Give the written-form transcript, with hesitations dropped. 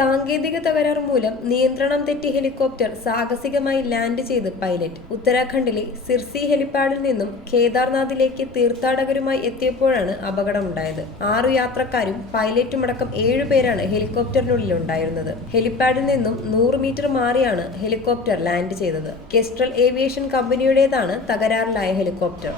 സാങ്കേതിക തകരാർ മൂലം നിയന്ത്രണം തെറ്റി ഹെലികോപ്റ്റർ സാഹസികമായി ലാൻഡ് ചെയ്ത് പൈലറ്റ്. ഉത്തരാഖണ്ഡിലെ സിർസി ഹെലിപ്പാഡിൽ നിന്നും കേദാർനാഥിലേക്ക് തീർത്ഥാടകരുമായി എത്തിയപ്പോഴാണ് അപകടമുണ്ടായത്. 6 യാത്രക്കാരും പൈലറ്റുമടക്കം 7 പേരാണ് ഹെലികോപ്റ്ററിനുള്ളിലുണ്ടായിരുന്നത്. ഹെലിപ്പാഡിൽ നിന്നും 100 മീറ്റർ മാറിയാണ് ഹെലികോപ്റ്റർ ലാൻഡ് ചെയ്തത്. കെസ്ട്രൽ ഏവിയേഷൻ കമ്പനിയുടേതാണ് തകരാറിലായ ഹെലികോപ്റ്റർ.